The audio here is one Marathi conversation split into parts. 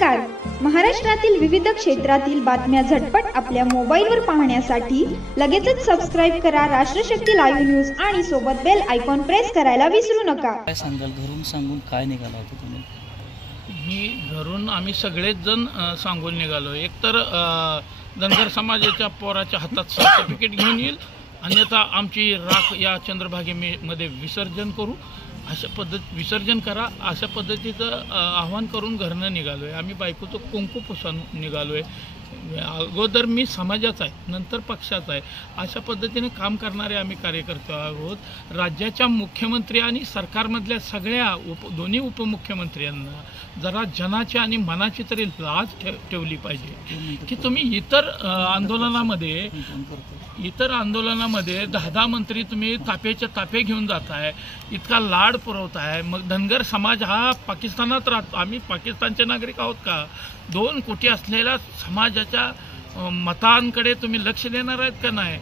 नमस्कार. महाराष्ट्रातील विविध क्षेत्रातील बातम्या झटपट आपल्या मोबाईलवर पाहण्यासाठी लगेचच सबस्क्राइब करा राष्ट्रशक्ती लाईव्ह न्यूज आणि सोबत बेल आयकॉन प्रेस करायला विसरू नका. काय सांगाल, घरून सांगून काय निघाला होता तुम्ही? मी घरून आम्ही सगळेच जण सांगून निघालो. एकतर धनगर समाजाच्या पोराच्या हातात सर्टिफिकेट घेऊन येईल, अन्यथा आमची राख या चंद्रभागेमध्ये विसर्जन करू, विसर्जन करा अशा पद्धतीचं आव्हान करून घरनं निघालो आहे. आम्ही बायकोचं कुंकू पुसून निघालो आहे. अगोदर मी समाजाचा आहे, नंतर पक्षाचा आहे, अशा पद्धतीने काम करणारे आम्ही कार्यकर्ते आहोत. राज्याच्या मुख्यमंत्री आणि सरकारमधल्या सगळ्या दोन्ही उपमुख्यमंत्र्यांना जरा जनाची आणि मनाची तरी लाज ठेवली पाहिजे की तुम्ही इतर आंदोलनामध्ये 10 मंत्री तुम्ही तापेच्या तापे घेऊन जाताय, इतका लाड पुरवताय. मग धनगर समाज हा पाकिस्तानात राहतो, आम्ही पाकिस्तानचे नागरिक आहोत का? 2 कोटी असलेल्या समाजाच्या मतांकडे तुम्ही लक्ष देणार आहेत का नाही?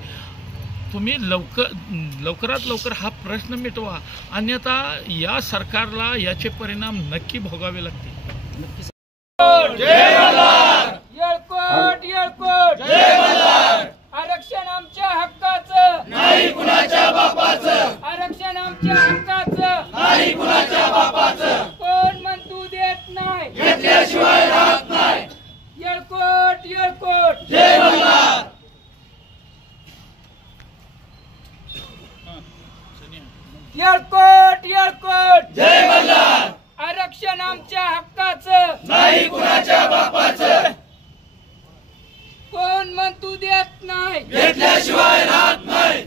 तुम्ही लवकरात लवकर हा प्रश्न मिटवा, अन्यथा या सरकारला याचे परिणाम नक्की भोगावे लागतील. जय मल्हार! येळकोट येळकोट! जय मल्हार! आरक्षण आमच्या हक्काचं, नाही कुणाच्या बापाचं. आरक्षण आमच्या हक्काचं, नाही कुणाच्या बापाचं. कोण म्हणतू देत नाही, घेतल्याशिवाय राहत नाही. येळकोट येळकोट! जय मल्हार! येळकोट येळकोट! जय मल्हार! आरक्षण आमच्या हक्काचं, नाही कुणाच्या बापाचं. कोण म्हणतू देत नाही, घेतल्याशिवाय राहत नाही.